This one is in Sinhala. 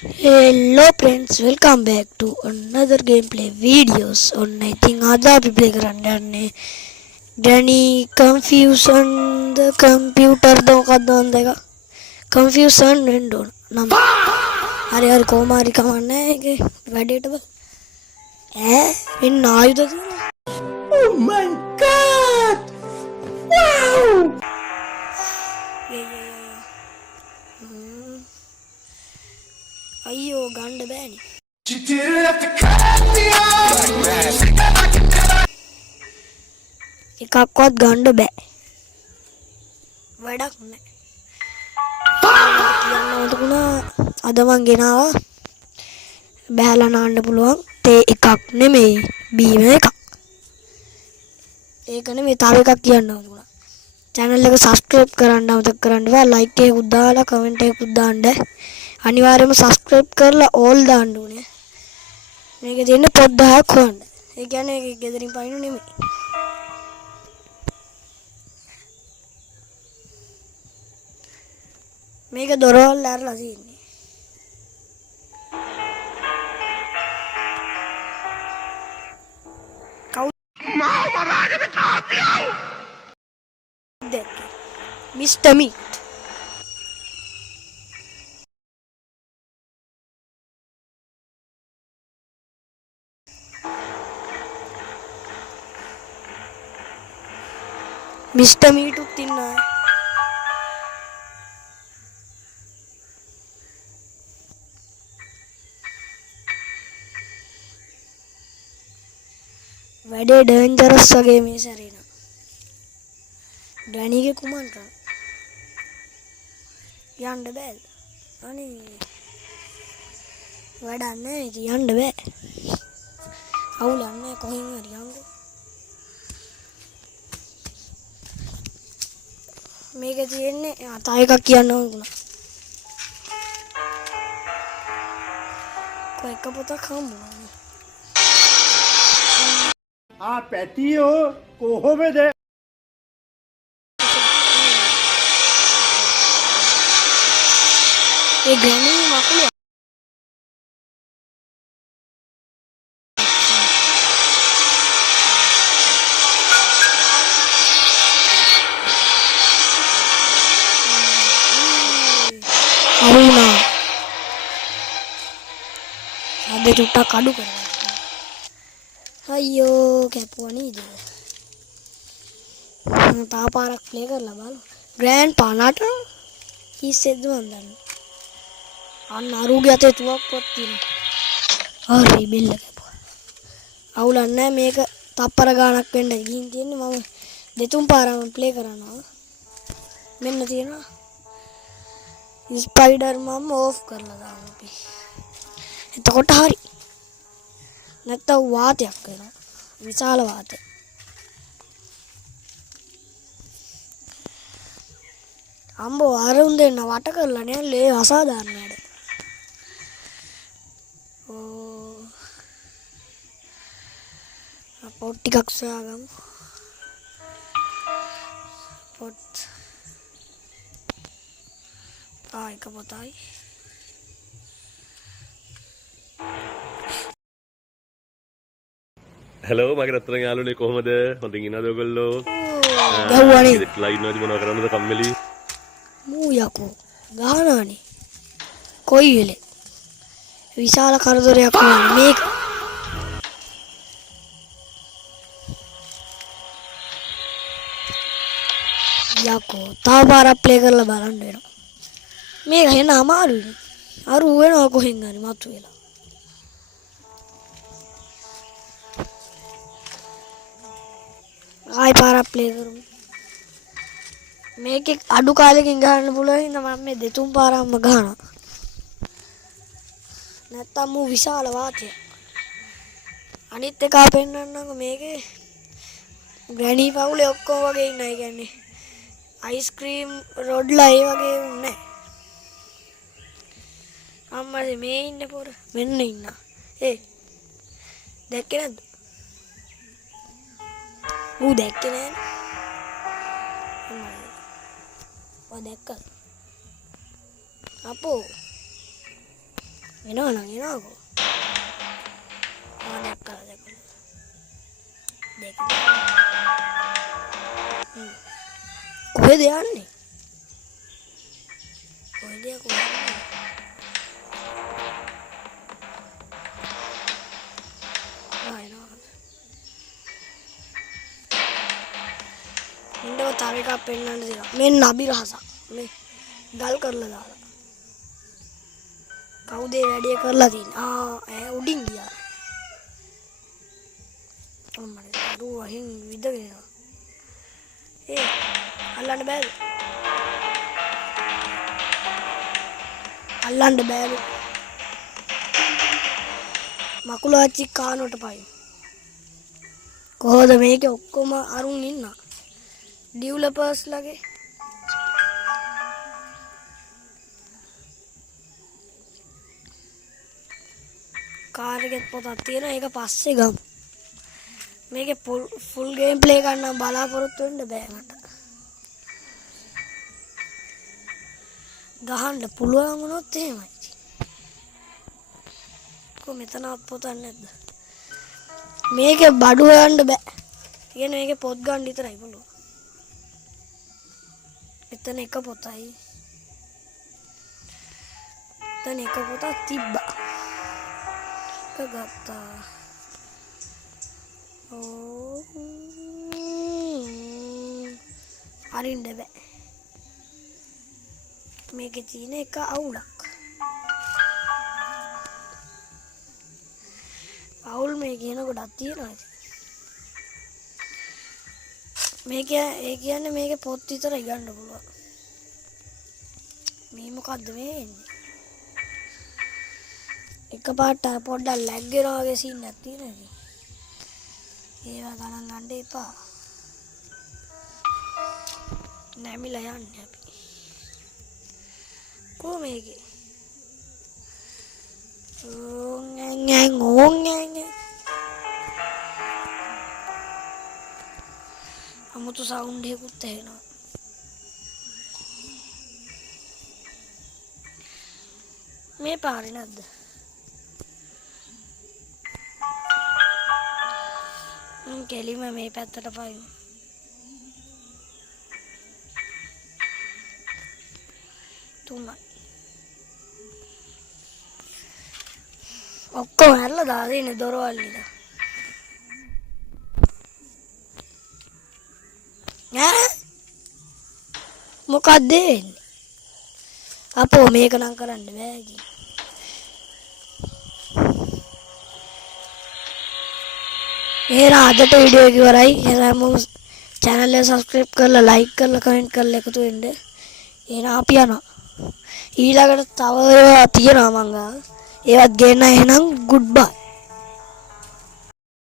Hello friends, welcome back to another gameplay videos on I think ada අපි play කරන්න යන්නේ Danny confusion the computer මොකක්ද වන්ද එක confusion වෙන්න ඕන නම් හරි කොහොම හරි කමන්නේ ඒකේ වැඩේට බල එන්න ආයුධ තියෙනවා Oh my god! Wow! අයියෝ ගන්න බෑනේ You didn't have to cut me off. එකක්වත් ගන්න බෑ වැඩක් නෑ කියන්න ඕතුුණා අද මං ගෙනවා බෑලා නාන්න පුළුවන් තේ එකක් නෙමෙයි බීම එකක් ඒකනේ මේ තව එකක් කියන්න ඕතුුණා channel එක subscribe කරන්න අමතක කරන්න බෑ like එකකුත් දාලා comment එකකුත් දාන්න අනිවාර්යයෙන්ම subscribe කරලා all දාන්න ඕනේ මේකේ තියෙන පොත් 10ක් හොයන්න ඒ කියන්නේ ඒක ගෙදරින් පයින්න නෙමෙයි මේක දොරවල් ඇරලා තියෙන්නේ කවුද මිස්ටර් මීට් මිස්ටර් මීටුත් ඉන්නවා වැඩේ ඩේන්ජරස් වගේ මේ සැරේ නම් ඩැනීගේ කුමන්ට යන්න බෑද අනේ වැඩක් නැහැ ඉතින් යන්න බෑ අවුලක් නැහැ කොහෙන් හරි යන්නකෝ මේක තියෙන්නේ තව එකක් කියන්න ඕනුණා කොයික පොතක් හම්බුණා පැටියෝ කොහොමද? ඒ ග්‍රැනී මකුල අවුනා අද චුට්ටක් අඩු කරගන්න අයියෝ කැපුවා නේද තා පාරක් ප්ලේ කරලා බලමු ග්‍රෑන්ඩ් පානට කිස්සෙද්ද මන් දන්නේ අන්න අරුගේ අතේ තුවක්කුවක් තියෙනවා හරි බෙල්ල කැපුවා අවුලක් නැහැ මේක තප්පර ගාණක් වෙන්න ගිහින් තියෙන්නේ මම දෙතුන් පාරම ප්ලේ කරනවා මෙන්න තියෙනවා ස්පයිඩර් මම ඕෆ් කරලා දාමු අපි එතකොට හරි නැත්තම් වාතයක් වෙනවා විශාල වාතයක් අම්බෝ අරුන් දෙන්න වට කරලා නේ ලේ අසාධාරණ වැඩ පොත් ටිකක් සොයාගමු පොත් එක පොතයි හලෝ මගේ රත්තරන් යාළුවනේ කොහමද? හොඳින් ඉන්නවද ඔයගොල්ලෝ? ගැහුවානේ ලා ඉන්නවද මොනව කරන්නද කම්මැලි? මූ යකෝ ගහනවනේ කොයි වෙලේ විශාල කරදරයක් වුණා මේක යකෝ තා පාරක් ප්ලේ කරලා බලන්න වෙනවා මේක හෙන අමාරුයි අරු වෙනවා කොහෙන් හරි මතු වෙලා ආයි පාරක් ප්ලේ කරමු මේකේ අඩු කාලෙකින් ගහන්න පුළුවන් හින්දා මම මේ දෙතුන් පාරක්ම ගහනවා නැත්තම් මු විශාල වාතයක් අනිත් එක පෙන්නන්නම්කො මේකේ ග්‍රැනී පවුලේ ඔක්කොම වගේ ඉන්නයි කියන්නේ අයිස්ක්‍රීම් රොඩ්ලා ඒ වගේ උන්නේ අම්මා මේ ඉන්න පොර මෙන්න ඉන්න දැක්කේ නැද්ද ඌ දැක්කේ නෑනේ ඔය දැක්කද අපෝ එනවා නම් එනවාකෝ. දැක්කලා. කොහෙද යන්නේ? කොහෙද යන්නේ? ඉන්දව තව එකක් පෙන්වන්න දෙනවා. මේ නබි රහසක්. මේ ගල් කරලා දාලා. කවුද ඒ වැඩේ කරලා තියෙන්නේ? ඈ උඩින් ගියා. අම්මනේ දරුව වහින් විදගෙන යනවා. අල්ලන්න බෑද? අල්ලන්න බෑද? මකුල ආච්චි කානුවට පයින්. කොහොමද මේකේ ඔක්කොම අරුන් ඉන්නා? ඩිවලොපර්ස් ලගේ. කාර් එකේ පොතක් තියෙනවා. ඒක පස්සේ ගමු. මේකේ ෆුල් ගේම් ප්ලේ ගන්න බලාපොරොත්තු වෙන්න බෑ මට. ගහන්න පුළුවන් වුණොත් එහෙමයි. මෙතනවත් පොතක් නැද්ද? මේකේ බඩු හොයන්න බෑ. කියන්නේ මේකේ පොත් ගන්න විතරයි පුළුවන්. මෙතන එක පොතයි. මෙතන එක පොතක් තිබ්බා. එක ගත්තා. අරින්න බෑ. මේකේ තියෙන එක අවුලක්. අවුල් මේ කියන ගොඩක් තියෙනවා. මේක ඒ කියන්නේ මේකේ පොත් විතරයි ගන්න පුළුවන්. මේ මොකද්ද මේ එන්නේ? එකපාරට පොඩ්ඩක් ලැග් වෙනවා වගේ සීන් එකක් තියෙනවා. ඒවා ගණන් ගන්න එපා. නැමිලා යන්නේ අපි. මේකේ අමුතු සවුන්ඩ් එකකුත් ඇහෙනවා. මේ පාරේ නැද්ද? කෙලිම මේ පැත්තට පයින්. තුනයි. ඔක්කොම හැරලා දාලා ඉන්නේ දොරවල් ඉඳලා. මොකක්ද එන්නේ? අපෝ මේක නම් කරන්න බෑ කි. එහෙනම් අදට වීඩියෝ එක ඉවරයි. එහෙනම් channel එක subscribe කරලා like කරලා comment කරලා එකතු වෙන්න. එහෙනම් අපි යනවා. ඊළඟට තව ඒවා තියෙනවා මං ගාව. ඒවත් ගේන්න එහෙනම් goodbye.